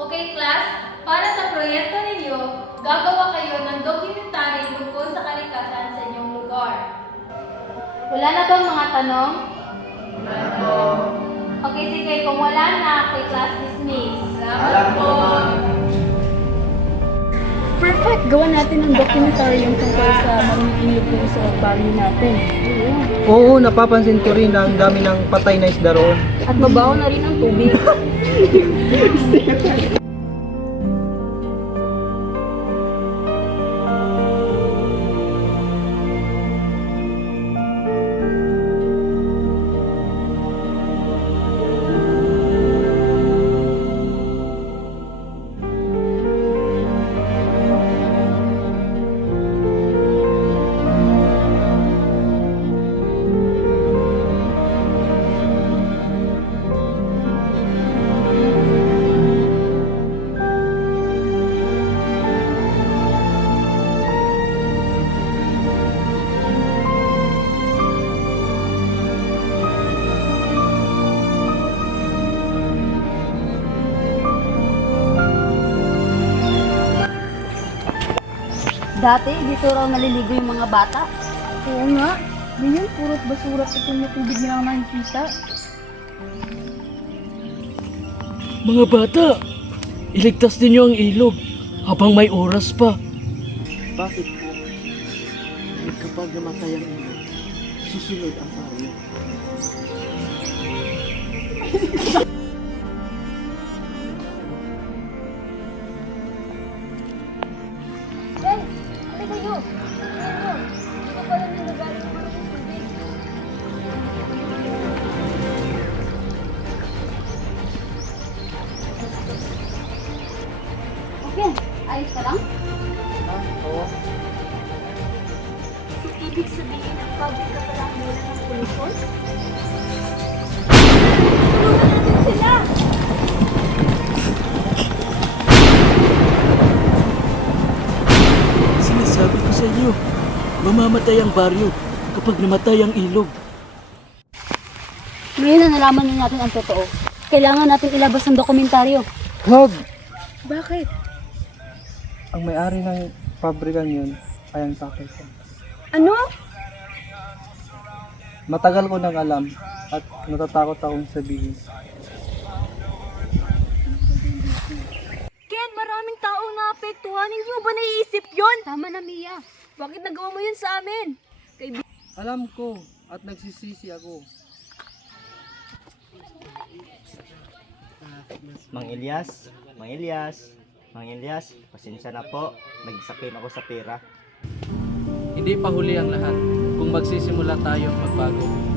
Okay, class? Para sa proyekto ninyo, gagawa kayo ng dokumentary tungkol sa kalikasan sa inyong lugar. Wala na bang mga tanong? Wala po. Okay, sige. Kung wala na, okay, class dismiss. Salamat po. Perfect! Gawa natin ng documentary yung tungkol sa mamimilog dun sa barrio natin. Oo, napapansin ko rin na ang dami ng patay na isda roon. At mabaho na rin ang tubig. Dati, dito raw naliligo yung mga bata. Oo nga. Ngayon, puro't basura at yung tubig na lang nakikita. Mga bata, iligtas ninyo ang ilog habang may oras pa. Bakit po? Kapag namatay ang ilog, susunod ang tayo. Guys, ano kayo? Ano? Dito pa lang yung nagaling ng mga tubig. Okay, ayos ka lang? Oo. So, ibig sabihin ang public ka pala ang mula ng polusyon? Tulungan natin sila! Sinasabi ko sa inyo, mamamatay ang baryo kapag namatay ang ilog. Ngayon na nalaman na natin ang totoo. Kailangan natin ilabas ang dokumentaryo. Hug! Bakit? Ang may-ari ng pabrikan yun ay ang tatay ko. Ano? Matagal ko nang alam at natatakot akong sabihin. Ken, maraming taong naapektuhan. Hindi mo ba naiisip yon? Tama na, Mia. Bakit nagawa mo yun sa amin? Alam ko at nagsisisi ako. Mang Elias, Mang Elias, Mang Elias, pasensya na po. Nagsapin ako sa pera. Hindi pa huli ang lahat kung magsisimula tayong magbago.